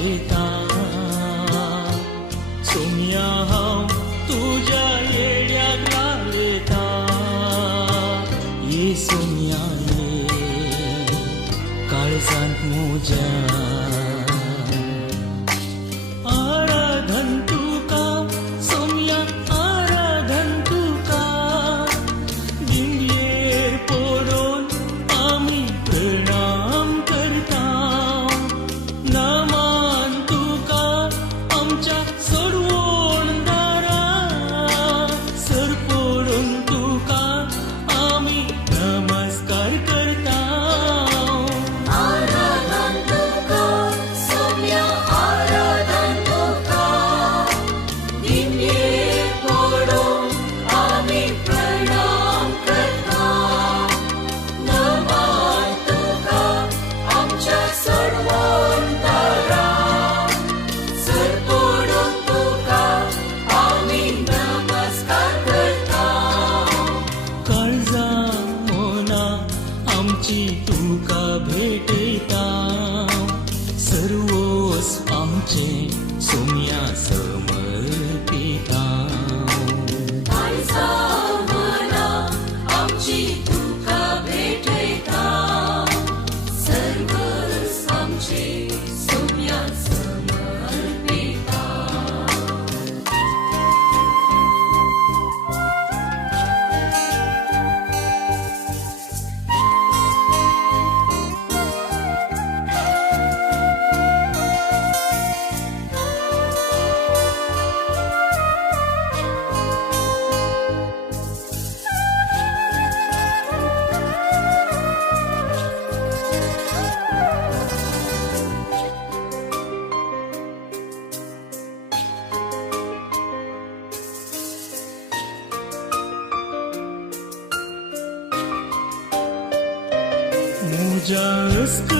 वाजेता सोम्या हांव तुझ्या येड्याक लागलेता ये सोम्या ये काळजांत म्हज्या आराधन तुका सोम्या आराधन तुका दिंडयेर पडून आमी प्रणाम करता नमन तुका आमच्या सोडवण दारा सर पडून तुका आमी नमस्कार करता आराधन तुका सोम्या आराधन तुका दिंडयेर पडून आमी प्रणाम करता नमन तुका आमच्या सोडवण दारा सर पडून तुका आमी नमस्कार करता काळजा मोना आमची तुका भेटयता सर्वोस आमचे सोम्या समर्पिता काळजा मना आमची तुका भेटयता सर्वस आमचे सोम्या समर्पिता मुझा अस्क